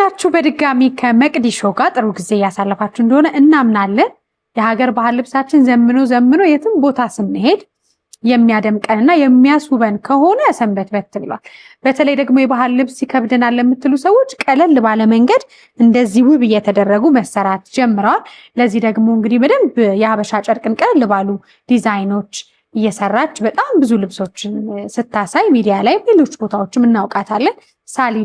ናችሁ? በድጋሚ ከመቅዲሾ ጋር ጥሩ ጊዜ ያሳለፋችሁ እንደሆነ እናምናለን። የሀገር ባህል ልብሳችን ዘምኖ የትም ቦታ ስንሄድ የሚያደምቀንና የሚያስውበን ከሆነ ሰንበትበት ብሏል። በተለይ ደግሞ የባህል ልብስ ይከብደናል ለምትሉ ሰዎች ቀለል ባለ መንገድ እንደዚህ ውብ እየተደረጉ መሰራት ጀምረዋል። ለዚህ ደግሞ እንግዲህ በደንብ የሀበሻ ጨርቅን ቀለል ባሉ ዲዛይኖች እየሰራች በጣም ብዙ ልብሶችን ስታሳይ ሚዲያ ላይ ሌሎች ቦታዎችም እናውቃታለን። ሳሊ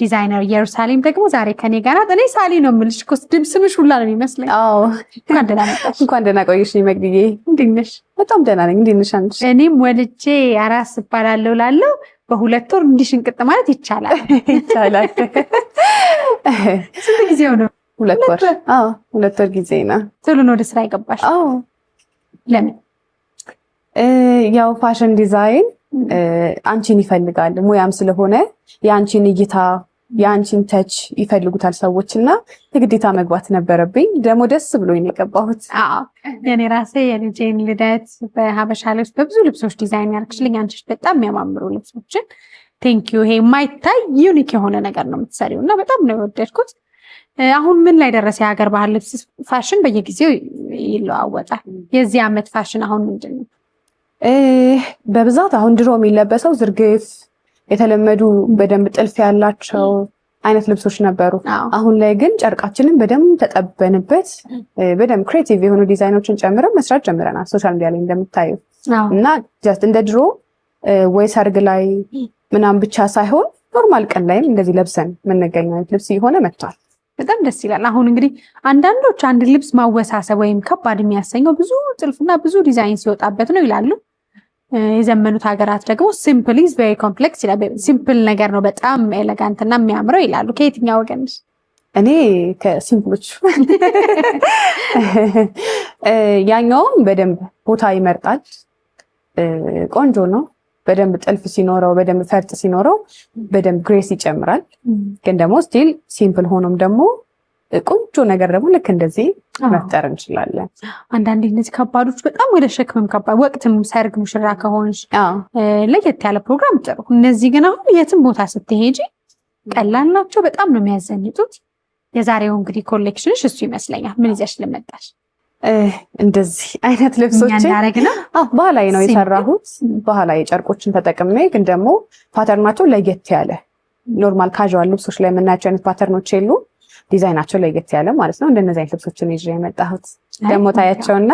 ዲዛይነር ኢየሩሳሌም ደግሞ ዛሬ ከኔ ጋር ናት። እኔ ሳሊ ነው የምልሽ እኮ ስምሽ ሁላ ነው የሚመስለኝ። አዎ እንኳን ደህና መጣሽ። እንኳን ደህና ቆየሽ መቅዲዬ። እንዴት ነሽ? በጣም ደህና ነኝ። እንዴት ነሽ አንቺ? እኔም ወልጄ አራስ እባላለሁ ላለው በ2 ወር እንዲሽንቅጥ ማለት ይቻላል። ይቻላል። ስንት ጊዜው ነው? 2 ወር። አዎ 2 ወር ጊዜ ነው። ቶሎ ነው ወደ ስራ የገባሽ? አዎ። ለምን? ያው ፋሽን ዲዛይን አንቺን ይፈልጋል ሙያም ስለሆነ የአንቺን እይታ የአንቺን ተች ይፈልጉታል ሰዎች እና የግዴታ መግባት ነበረብኝ። ደግሞ ደስ ብሎኝ ነው የገባሁት። የኔ ራሴ የልጄን ልደት በሀበሻ ልብስ በብዙ ልብሶች ዲዛይን ያደረግሽልኝ አንቺ በጣም የሚያማምሩ ልብሶችን ቴንኪዩ። ይሄ የማይታይ ዩኒክ የሆነ ነገር ነው የምትሰሪው እና በጣም ነው የወደድኩት። አሁን ምን ላይ ደረሰ? የሀገር ባህል ልብስ ፋሽን በየጊዜው ይለዋወጣል። የዚህ ዓመት ፋሽን አሁን ምንድን ነው? በብዛት አሁን ድሮ የሚለበሰው ዝርግፍ የተለመዱ በደንብ ጥልፍ ያላቸው አይነት ልብሶች ነበሩ። አሁን ላይ ግን ጨርቃችንን በደንብ ተጠበንበት በደንብ ክሬቲቭ የሆኑ ዲዛይኖችን ጨምረን መስራት ጀምረናል። ሶሻል ሚዲያ ላይ እንደምታዩ እና ጀስት እንደ ድሮ ወይ ሰርግ ላይ ምናምን ብቻ ሳይሆን ኖርማል ቀን ላይም እንደዚህ ለብሰን የምንገኘው አይነት ልብስ እየሆነ መጥቷል። በጣም ደስ ይላል። አሁን እንግዲህ አንዳንዶች አንድ ልብስ ማወሳሰብ ወይም ከባድ የሚያሰኘው ብዙ ጥልፍና ብዙ ዲዛይን ሲወጣበት ነው ይላሉ። የዘመኑት ሀገራት ደግሞ ሲምፕል ኢዝ ቬሪ ኮምፕሌክስ ይላል። ሲምፕል ነገር ነው በጣም ኤሌጋንት እና የሚያምረው ይላሉ። ከየትኛው ወገን ነሽ? እኔ ከሲምፕሎች። ያኛውም በደንብ ቦታ ይመርጣል። ቆንጆ ነው። በደንብ ጥልፍ ሲኖረው በደንብ ፈርጥ ሲኖረው በደንብ ግሬስ ይጨምራል። ግን ደግሞ ስቲል ሲምፕል ሆኖም ደግሞ ቆንጆ ነገር ደግሞ ልክ እንደዚህ መፍጠር እንችላለን። አንዳንዴ እነዚህ ከባዶች በጣም ወደ ሸክምም ከባድ ወቅትም ሰርግ ሙሽራ ከሆንሽ ለየት ያለ ፕሮግራም ጥሩ። እነዚህ ግን አሁን የትም ቦታ ስትሄጂ ቀላል ናቸው። በጣም ነው የሚያዘንጡት። የዛሬው እንግዲህ ኮሌክሽንሽ እሱ ይመስለኛል። ምን ይዘሽ ልመጣሽ? እንደዚህ አይነት ልብሶችን ባህላዊ ነው የሰራሁት። ባህላዊ ጨርቆችን ተጠቅሜ ግን ደግሞ ፓተርናቸው ለየት ያለ ኖርማል ካዥዋል ልብሶች ላይ የምናያቸው አይነት ፓተርኖች የሉ ዲዛይናቸው ለየት ያለ ማለት ነው። እንደነዚህ አይነት ልብሶችን ይዤ የመጣሁት ደግሞ ታያቸውና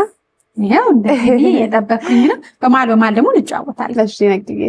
ያው እንደዚህ የጠበቅኩኝ ነው። በመሀል ደግሞ እንጫወታለን። እሺ ነግዬ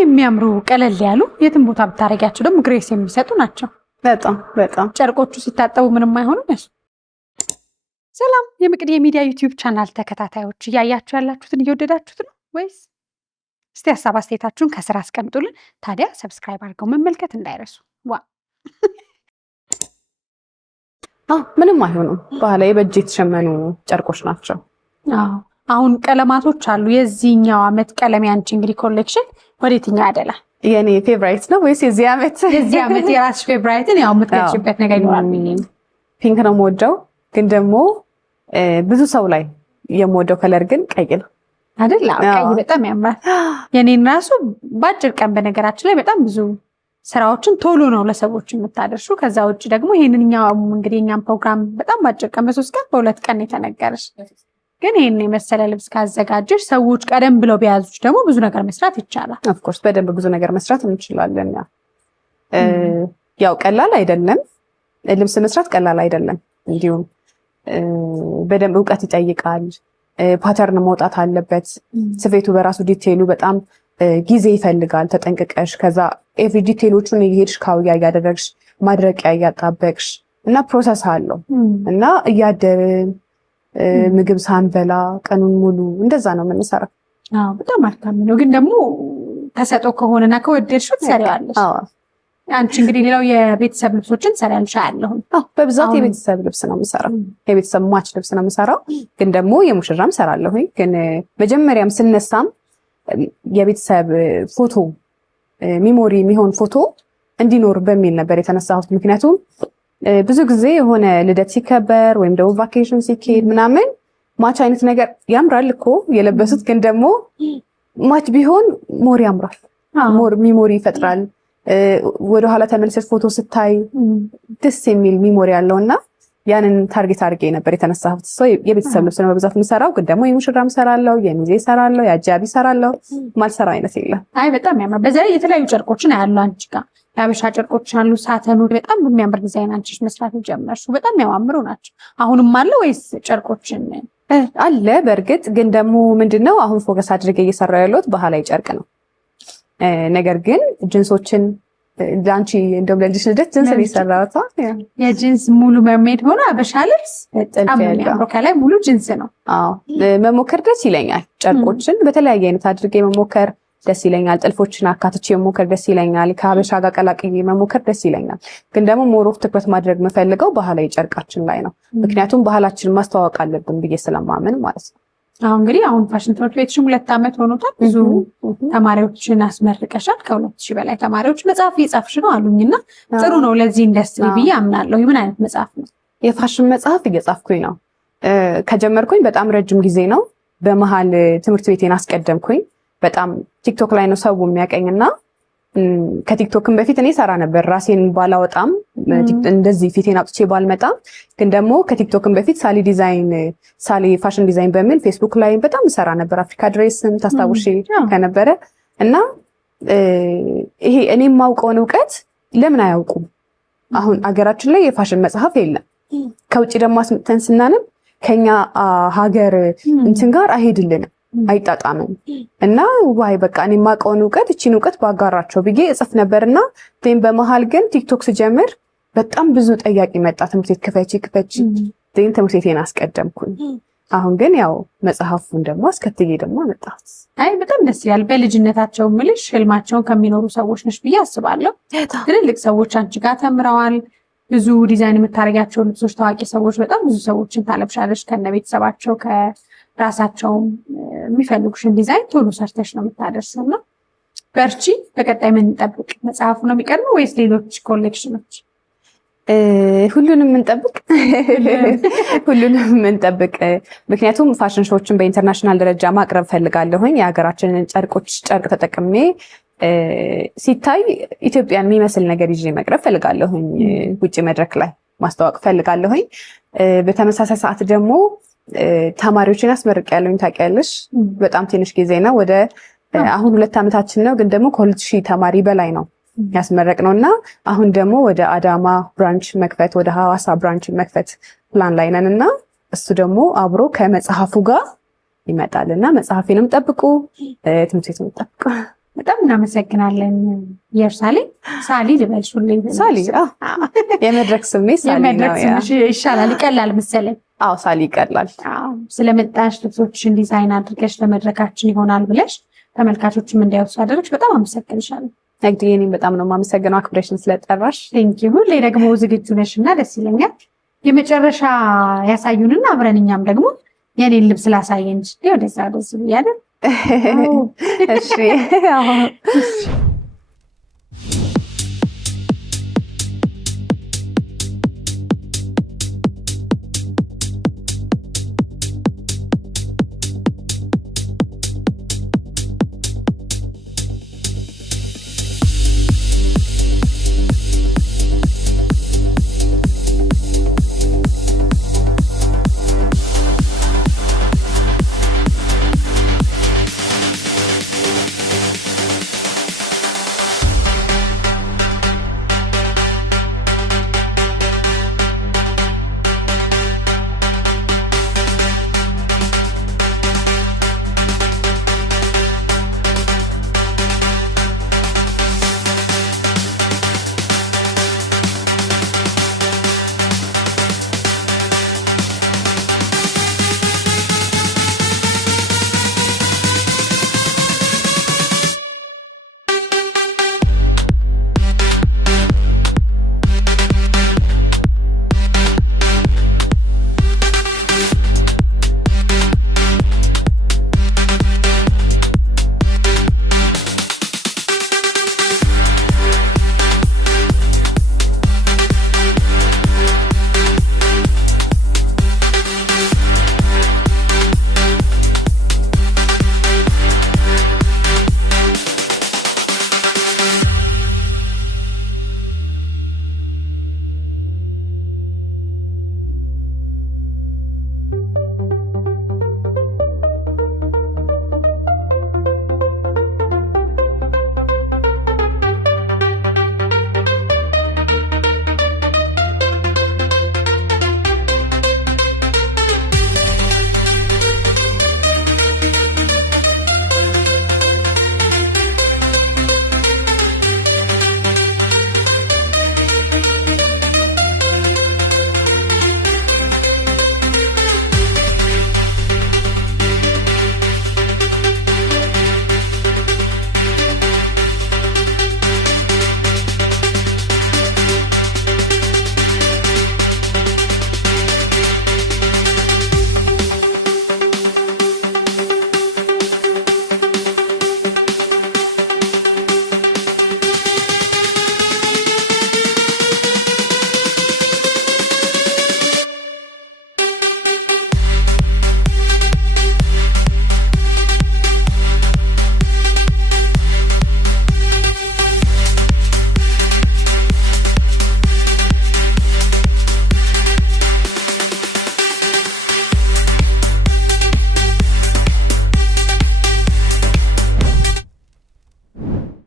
የሚያምሩ ቀለል ያሉ የትም ቦታ ብታረጊያቸው ደግሞ ግሬስ የሚሰጡ ናቸው። በጣም ጨርቆቹ ሲታጠቡ ምንም አይሆኑም። ያሱ ሰላም የመቅዲ የሚዲያ ዩቲዩብ ቻናል ተከታታዮች እያያችሁ ያላችሁትን እየወደዳችሁት ነው ወይስ? እስቲ ሀሳብ አስተያየታችሁን ከስራ አስቀምጡልን። ታዲያ ሰብስክራይብ አድርገው መመልከት እንዳይረሱ። ምንም አይሆኑም። ባህላዊ በእጅ የተሸመኑ ጨርቆች ናቸው። አሁን ቀለማቶች አሉ። የዚህኛው ዓመት ቀለም ያንቺ እንግዲህ ኮሌክሽን ወዴትኛው ያደላል? የኔ ፌቨራይት ነው ወይስ የዚህ ዓመት? የዚህ ዓመት የራስሽ ፌቨራይትን ያው የምትገልጪበት ነገር ይኖራል። ፒንክ ነው የምወደው፣ ግን ደግሞ ብዙ ሰው ላይ የምወደው ከለር ግን ቀይ ነው አይደል? ቀይ በጣም ያምራል። የኔን ራሱ በአጭር ቀን በነገራችን ላይ በጣም ብዙ ስራዎችን ቶሎ ነው ለሰዎች የምታደርሹ። ከዛ ውጭ ደግሞ ይሄንኛው እንግዲህ እኛም ፕሮግራም በጣም በአጭር ቀን በ3 ቀን በ2 ቀን የተነገረሽ፣ ግን ይሄን የመሰለ ልብስ ካዘጋጀሽ ሰዎች ቀደም ብለው ቢያዙች ደግሞ ብዙ ነገር መስራት ይቻላል። ኦፍኮርስ በደንብ ብዙ ነገር መስራት እንችላለን። ያው ቀላል አይደለም፣ ልብስ መስራት ቀላል አይደለም። እንዲሁም በደንብ እውቀት ይጠይቃል። ፓተርን መውጣት አለበት። ስፌቱ በራሱ ዲቴይሉ በጣም ጊዜ ይፈልጋል። ተጠንቅቀሽ ከዛ ኤቭሪ ዲቴይሎቹን እየሄድሽ ካውያ እያደረግሽ ማድረቂያ እያጣበቅሽ እና ፕሮሰስ አለው እና እያደርን ምግብ ሳንበላ ቀኑን ሙሉ እንደዛ ነው የምንሰራው። በጣም አድካሚ ነው፣ ግን ደግሞ ተሰጦ ከሆነና ከወደድሽው ትሰሪዋለሽ። አንቺ እንግዲህ ሌላው የቤተሰብ ልብሶችን ትሰሪያለሽ አያለሁኝ። በብዛት የቤተሰብ ልብስ ነው የምሰራው። የቤተሰብ ማች ልብስ ነው የምሰራው፣ ግን ደግሞ የሙሽራም ሰራለሁኝ። ግን መጀመሪያም ስነሳም የቤተሰብ ፎቶ ሚሞሪ የሚሆን ፎቶ እንዲኖር በሚል ነበር የተነሳሁት። ምክንያቱም ብዙ ጊዜ የሆነ ልደት ሲከበር ወይም ደግሞ ቫኬሽን ሲካሄድ ምናምን ማች አይነት ነገር ያምራል እኮ የለበሱት፣ ግን ደግሞ ማች ቢሆን ሞር ያምራል፣ ሞር ሚሞሪ ይፈጥራል። ወደኋላ ተመልሰሽ ፎቶ ስታይ ደስ የሚል ሚሞሪ ያለው እና ያንን ታርጌት አድርጌ ነበር የተነሳሁት። የቤተሰብ ልብስ ነው በብዛት የምሰራው፣ ግን ደግሞ የሙሽራም ሰራለው፣ የሚዜ ሰራለው፣ የአጃቢ ሰራለው፣ ማልሰራ አይነት የለም። አይ በጣም ያምራል። በዛ ላይ የተለያዩ ጨርቆችን አያሉ አንቺ ጋር የሀበሻ ጨርቆች አሉ፣ ሳተኑ በጣም በሚያምር ዲዛይን አንቺ መስራት ጀመርሽው። በጣም ያማምሩ ናቸው። አሁንም አለ ወይስ ጨርቆችን አለ? በእርግጥ ግን ደግሞ ምንድነው አሁን ፎከስ አድርጌ እየሰራው ያለሁት ባህላዊ ጨርቅ ነው። ነገር ግን ጅንሶችን ለአንቺ እንደውም ለልጅሽ ልደት ጅንስ የሰራሁት የጅንስ ሙሉ መርሜድ ሆነ ሀበሻ ልብስ በጣም የሚያምረው ከላይ ሙሉ ጅንስ ነው። መሞከር ደስ ይለኛል። ጨርቆችን በተለያየ አይነት አድርጌ መሞከር ደስ ይለኛል። ጥልፎችን አካትቼ መሞከር ደስ ይለኛል። ከሀበሻ ጋር ቀላቅዬ መሞከር ደስ ይለኛል። ግን ደግሞ ሞሮፍ ትኩረት ማድረግ የምፈልገው ባህላዊ ጨርቃችን ላይ ነው። ምክንያቱም ባህላችንን ማስተዋወቅ አለብን ብዬ ስለማምን ማለት ነው። አሁን እንግዲህ ፋሽን ትምህርት ቤትሽም 2 ዓመት ሆኖታል። ብዙ ተማሪዎችን አስመርቀሻል። ከ2000 በላይ ተማሪዎች መጽሐፍ እየጻፍሽ ነው አሉኝና ጥሩ ነው ለዚህ ኢንዱስትሪ ብዬ አምናለሁ። ምን አይነት መጽሐፍ ነው? የፋሽን መጽሐፍ እየጻፍኩኝ ነው። ከጀመርኩኝ በጣም ረጅም ጊዜ ነው። በመሀል ትምህርት ቤቴን አስቀደምኩኝ። በጣም ቲክቶክ ላይ ነው ሰው የሚያቀኝና ከቲክቶክም በፊት እኔ ሰራ ነበር። ራሴን ባላወጣም እንደዚህ ፊቴን አውጥቼ ባልመጣም፣ ግን ደግሞ ከቲክቶክም በፊት ሳሊ ፋሽን ዲዛይን በሚል ፌስቡክ ላይ በጣም ሰራ ነበር። አፍሪካ ድሬስም ታስታውሺ ከነበረ እና ይሄ እኔ የማውቀውን እውቀት ለምን አያውቁም? አሁን አገራችን ላይ የፋሽን መጽሐፍ የለም። ከውጭ ደግሞ አስመጥተን ስናንም ከኛ ሀገር እንትን ጋር አይሄድልንም፣ አይጣጣምም እና ዋይ በቃ እኔ የማውቀውን እውቀት እቺን እውቀት ባጋራቸው ብዬ እጽፍ ነበርና ዜን በመሃል ግን ቲክቶክ ስጀምር በጣም ብዙ ጠያቂ መጣ። ትምህርት ቤት ክፈቺ ዜን ትምህርት ቤቴን አስቀደምኩኝ። አሁን ግን ያው መጽሐፉን ደግሞ አስከትዬ ደግሞ አመጣሁት። አይ በጣም ደስ ይላል። በልጅነታቸው ምልሽ ህልማቸውን ከሚኖሩ ሰዎች ነሽ ብዬ አስባለሁ። ትልልቅ ሰዎች አንቺ ጋር ተምረዋል። ብዙ ዲዛይን የምታደርጊያቸው ልብሶች ታዋቂ ሰዎች በጣም ብዙ ሰዎችን ታለብሻለሽ። ከነ ቤተሰባቸው ከራሳቸውም የሚፈልጉሽን ዲዛይን ቶሎ ሰርተሽ ነው የምታደርሰው እና በርቺ። በቀጣይ ምን እንጠብቅ? መጽሐፉ ነው የሚቀርበው ወይስ ሌሎች ኮሌክሽኖች? ሁሉንም እንጠብቅ። ምክንያቱም ፋሽን ሾዎችን በኢንተርናሽናል ደረጃ ማቅረብ ፈልጋለሁኝ። የሀገራችንን ጨርቅ ተጠቅሜ ሲታይ ኢትዮጵያን የሚመስል ነገር ይዤ መቅረብ ፈልጋለሁኝ። ውጭ መድረክ ላይ ማስተዋወቅ ፈልጋለሁኝ። በተመሳሳይ ሰዓት ደግሞ ተማሪዎችን አስመርቄያለሁኝ። ታውቂያለሽ፣ በጣም ትንሽ ጊዜ ነው። ወደ አሁን 2 ዓመታችን ነው፣ ግን ደግሞ ከ2000 ተማሪ በላይ ነው ያስመረቅ ነው እና አሁን ደግሞ ወደ አዳማ ብራንች መክፈት፣ ወደ ሐዋሳ ብራንች መክፈት ፕላን ላይ ነን እና እሱ ደግሞ አብሮ ከመጽሐፉ ጋር ይመጣል እና መጽሐፌንም ጠብቁ፣ ትምህርት ቤቱንም ጠብቁ። በጣም እናመሰግናለን። ኢየሩሳሌም ሳሊ ልበልሽ ሁሌ ሳሊ የመድረክ ስሜት ሳሊ ነው። የመድረክ ስምሽ ይሻላል ይቀላል መሰለኝ። ሳሊ ይቀላል። ስለመጣሽ ልብሶችን ዲዛይን አድርገሽ ለመድረካችን ይሆናል ብለሽ ተመልካቾችም እንዲያውሱ አደረግሽ። በጣም አመሰግንሻለሁ። እንግዲህ እኔም በጣም ነው የማመሰግነው አክብሬሽን ስለጠራሽ። ቴንኪው። ሁሌ ደግሞ ዝግጁ ነሽና ደስ ይለኛል። የመጨረሻ ያሳዩንና አብረን እኛም ደግሞ የኔን ልብስ ላሳየን ወደዛ ደስ ብያለሁ። እሺ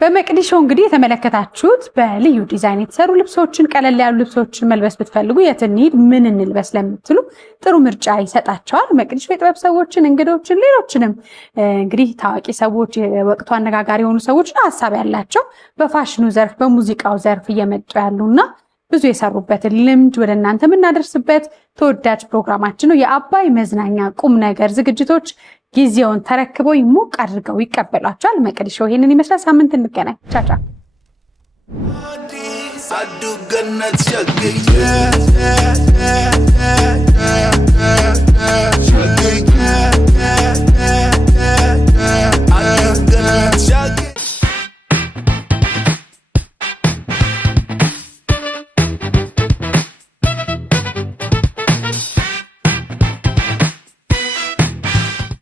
በመቅዲሾ እንግዲህ የተመለከታችሁት በልዩ ዲዛይን የተሰሩ ልብሶችን ቀለል ያሉ ልብሶችን መልበስ ብትፈልጉ የት እንሂድ ምን እንልበስ ለምትሉ ጥሩ ምርጫ ይሰጣቸዋል። መቅዲሾ የጥበብ ሰዎችን፣ እንግዶችን፣ ሌሎችንም እንግዲህ ታዋቂ ሰዎች የወቅቱ አነጋጋሪ የሆኑ ሰዎችን ሀሳብ ያላቸው በፋሽኑ ዘርፍ በሙዚቃው ዘርፍ እየመጡ ያሉና ብዙ የሰሩበትን ልምድ ወደ እናንተ የምናደርስበት ተወዳጅ ፕሮግራማችን ነው። የአባይ መዝናኛ ቁም ነገር ዝግጅቶች ጊዜውን ተረክበው ሞቅ አድርገው ይቀበሏቸዋል። መቅዲሾ ይሄንን ይመስላል። ሳምንት እንገናኝ። ቻቻ I do good, not